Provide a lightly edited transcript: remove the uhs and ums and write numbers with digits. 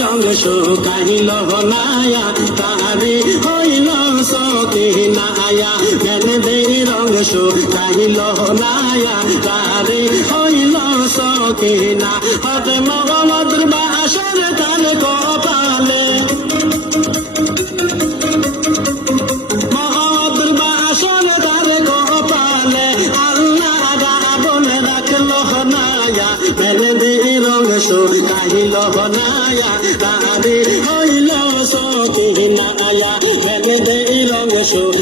রং শুকাইল নায়া তারে হইল সকে নায়া রং শুকাইল নায়া তারে হইল সকে না হত মগমদ্র বাসর কাল কপালে মগমদ্র বাসর কাল কপালে আল্লাহ রাবণ রাখল নায়া রং শুকাইল নায়া তারে হইল সকে নায়া রং